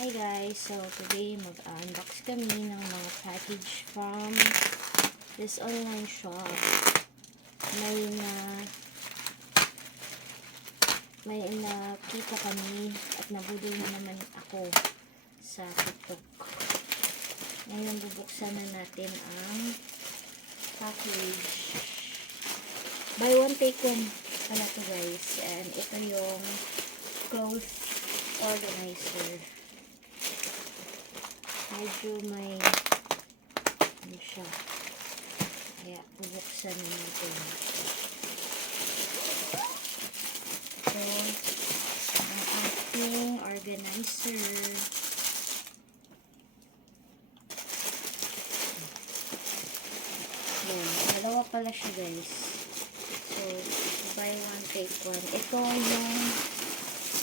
Hi guys, so today mag-unbox kami ng mga package from this online shop. May nakita kami at nabudol na naman ako sa TikTok. Ngayon bubuksan na natin ang package. Buy one take one pala to guys. And ito yung cloth organizer. Medyo may ano siya. Kaya bubuksan na natin. So, ang ating organizer. Yan. Dalawa pala siya guys. So, buy one take one. Ito yung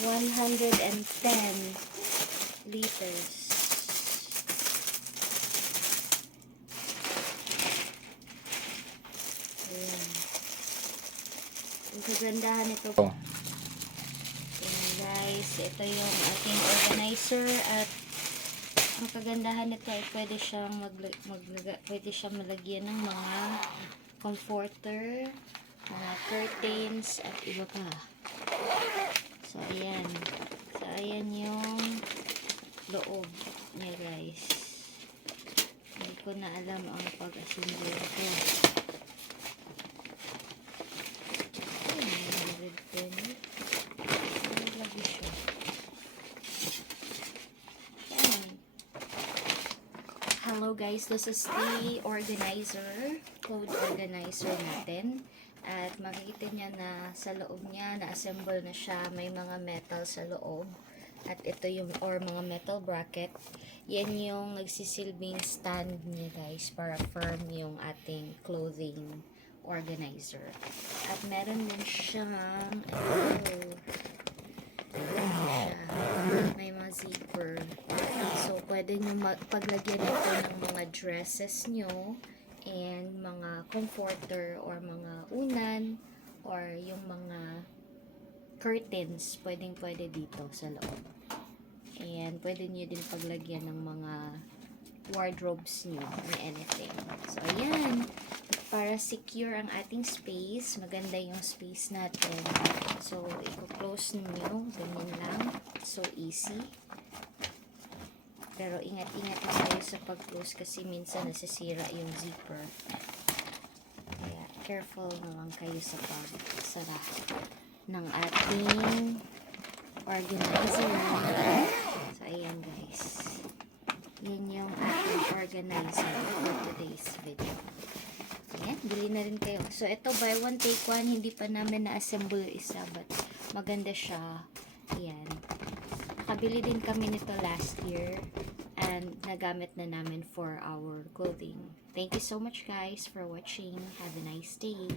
110 liters. Ang kagandahan ito. Ayan guys, ito yung ating organizer at ang kagandahan nito ay pwede siyang malagyan ng mga comforter, mga curtains at iba pa. So ayan. So ayan yung loob niya guys. Hindi ko na alam ang pag-assemble ito. Hello guys, this is the organizer, code organizer natin. At makikita niya na sa loob niya, na-assemble na siya. May mga metal sa loob. At ito yung, or mga metal bracket. Yan yung nagsisilbing stand niya guys, para firm yung ating clothing organizer. At meron din siyang, may mga zipper. So, pwede nyo paglagyan ito ng mga dresses nyo and mga comforter or mga unan or yung mga curtains. Pwede dito sa loob. And pwede nyo din paglagyan ng mga wardrobes nyo or anything. So, ayan. Para secure ang ating space, maganda yung space natin. So, i-close nyo. Ganyan lang. So, easy. Pero ingat-ingat na kayo sa pag-close kasi minsan nasisira yung zipper. Kaya careful naman kayo sa pagsara ng ating organizer. So, ayan guys. Yan yung ating organizer for today's video. Ayan, bili na rin kayo. So, ito buy one take one. Hindi pa namin na-assemble isa but maganda siya. Ayan. Nakabili din kami nito last year and nagamit na namin for our clothing. Thank you so much guys for watching. Have a nice day.